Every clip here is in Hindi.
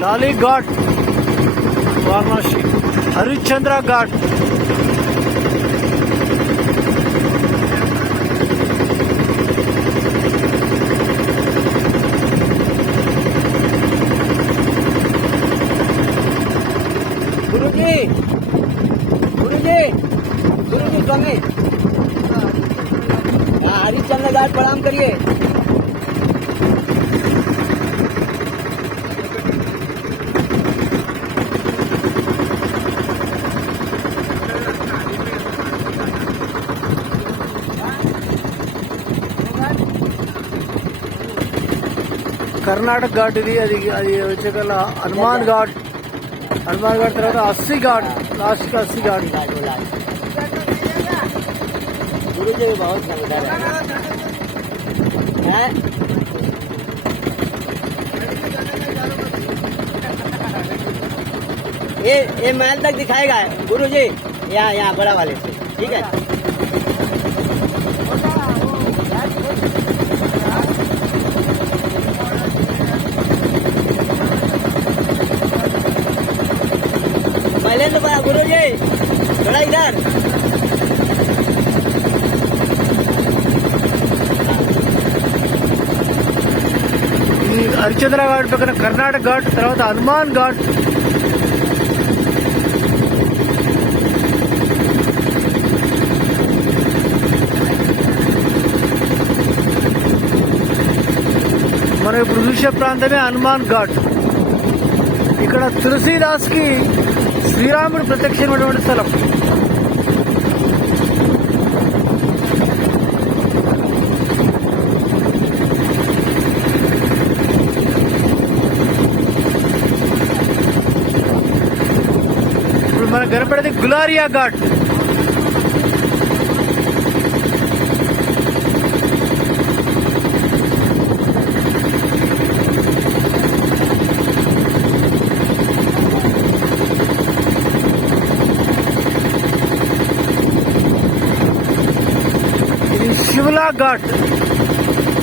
लाली घाट वाराणसी हरिश्चंद्रा घाट गुरु जी स्वामी हाँ, हरिश्चंद्र घाट प्रणाम करिए कर्नाटक घाट अभी वे हनुमा घाट हनुमा घाट तरह अस्सी घाट लास्ट अस्सी घाट ये ये महल तक दिखाएगा गुरु जी यहाँ यहाँ बड़ा वाले से ठीक है तो हरचंद्र घाट पकड़ कर्नाटक घाट तरह हनुमा घाट मन चूस प्रातमे हनुमा घाट इकड़ तुलसीदास की శ్రీరాముడు ప్రత్యక్షమైనటువంటి స్థలం ఇప్పుడు మనకు కనపడేది గులారియా ఘాట్ శివలా ఘాట్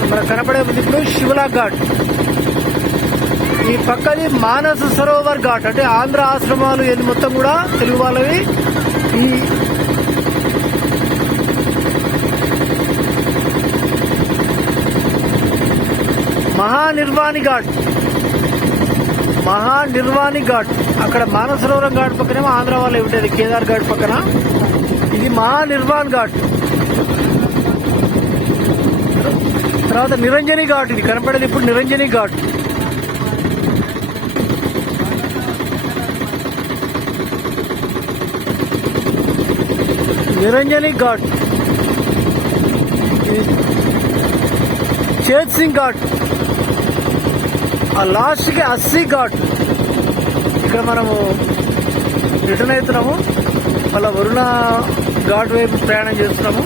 మనకు కనపడే ఇప్పుడు శివలా ఘాట్ ఈ పక్కది మానస సరోవర్ ఘాట్ అంటే ఆంధ్ర ఆశ్రమాలు ఎన్ని మొత్తం కూడా తెలుగు వాళ్ళవి ఈ మహానిర్వాణి ఘాట్ మహానిర్వాణి ఘాట్ అక్కడ మానసరోవరం ఘాట్ పక్కనేమో ఆంధ్ర వాళ్ళు ఉంటుంది కేదార్ ఘాట్ పక్కన ఇది మహానిర్వాణ్ ఘాట్ తర్వాత నిరంజని ఘాట్ ఇది కనపడేది ఇప్పుడు నిరంజని ఘాట్ నిరంజని ఘాట్ చేత్ సింగ్ ఘాట్ ఆ లాస్ట్కి అస్సీ ఘాట్ ఇక్కడ మనము రిటర్న్ అవుతున్నాము మళ్ళీ వరుణ ఘాట్ వైపు ప్రయాణం చేస్తున్నాము